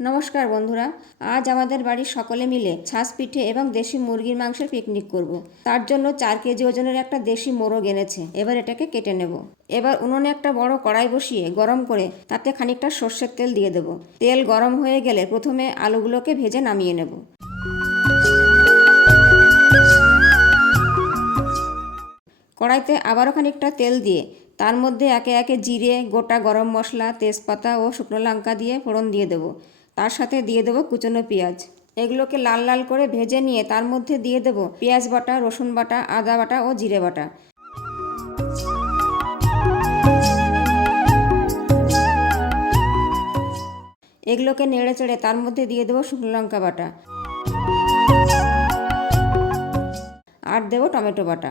নমস্কার বন্ধুরা, আজ আমাদের বাড়ির সকলে মিলে ছাঁচ পিঠে এবং দেশি মুরগির মাংসের পিকনিক করব। তার জন্য 4 কেজি ওজনের একটা দেশি মোরগ এনেছে। এবার এটাকে কেটে নেব। এবার উনুনে একটা বড় কড়াই বসিয়ে গরম করে তাতে খানিকটা সর্ষের তেল দিয়ে দেব। তেল গরম হয়ে গেলে প্রথমে আলুগুলোকে ভেজে নামিয়ে নেব। কড়াইতে আবারও খানিকটা তেল দিয়ে তার মধ্যে একে একে জিরে, গোটা গরম মশলা, তেজপাতা ও শুকনো লঙ্কা দিয়ে ফোড়ন দিয়ে দেবো। তার সাথে দিয়ে দেবো কুচনো পেঁয়াজ। এগুলোকে লাল লাল করে ভেজে নিয়ে তার মধ্যে দিয়ে দেবো পেঁয়াজ বাটা, রসুন বাটা, আদা বাটা ও জিরে বাটা। এগুলোকে নেড়ে চেড়ে তার মধ্যে দিয়ে দেবো শুকনো লঙ্কা বাটা আর দেবো টমেটো বাটা।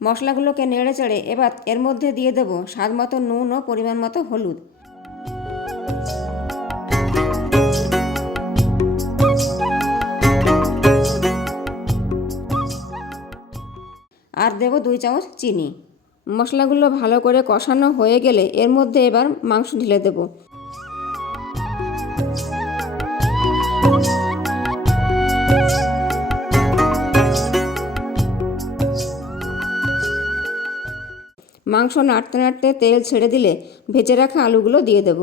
মশলাগুলোকে নেড়ে চেড়ে এবার এর মধ্যে দিয়ে দেবো স্বাদ মতো নুন ও পরিমাণ মতো হলুদ। আর দেবো 2 চামচ চিনি। মশলাগুলো ভালো করে কষানো হয়ে গেলে এর মধ্যে এবার মাংস ঢেলে দেব। মাংস নাড়তে নাড়তে তেল ছেড়ে দিলে ভেজে রাখা আলুগুলো দিয়ে দেব।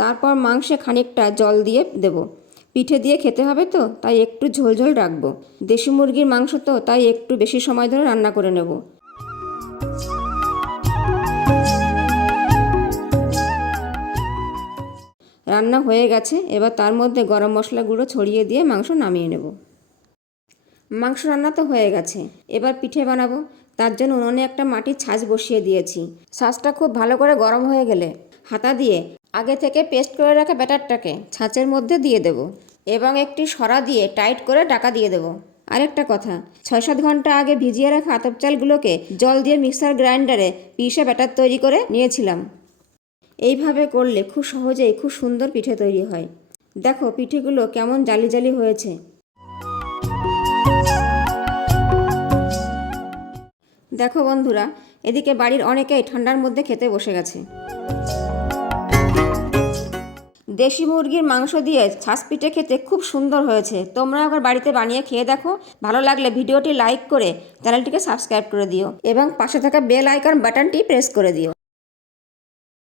তারপর মাংসে খানিকটা জল দিয়ে দেব। পিঠে দিয়ে খেতে হবে তো, তাই একটু ঝোলঝোল রাখবো। দেশি মুরগির মাংস তো, তাই একটু বেশি সময় ধরে রান্না করে নেব। রান্না হয়ে গেছে। এবার তার মধ্যে গরম মশলা গুঁড়ো ছড়িয়ে দিয়ে মাংস নামিয়ে নেব। মাংস রান্না তো হয়ে গেছে। এবার পিঠে বানাবো। তার জন্য উনুনে একটা মাটির ছাঁচ বসিয়ে দিয়েছি। ছাঁচটা খুব ভালো করে গরম হয়ে গেলে হাতা দিয়ে আগে থেকে পেস্ট করে রাখা ব্যাটারটাকে ছাঁচের মধ্যে দিয়ে দেব এবং একটি সরা দিয়ে টাইট করে ঢাকা দিয়ে দেব। আরেকটা কথা, 6-7 ঘন্টা আগে ভিজিয়ে রাখা আতপ চালগুলোকে জল দিয়ে মিক্সার গ্রাইন্ডারে পিষে ব্যাটার তৈরি করে নিয়েছিলাম। এইভাবে করলে খুব সহজেই খুব সুন্দর পিঠে তৈরি হয়। দেখো পিঠেগুলো কেমন জালি জালি হয়েছে। দেখো বন্ধুরা, এদিকে বাড়ির অনেকেই ঠান্ডার মধ্যে খেতে বসে গেছে। দেশি মুরগির মাংস দিয়ে ছাঁচ পিঠে খেতে খুব সুন্দর হয়েছে। তোমরা একবার বাড়িতে বানিয়ে খেয়ে দেখো। ভালো লাগলে ভিডিওটি লাইক করে চ্যানেলটিকে সাবস্ক্রাইব করে দিও এবং পাশে থাকা বেল আইকন বাটনটি প্রেস করে দিও।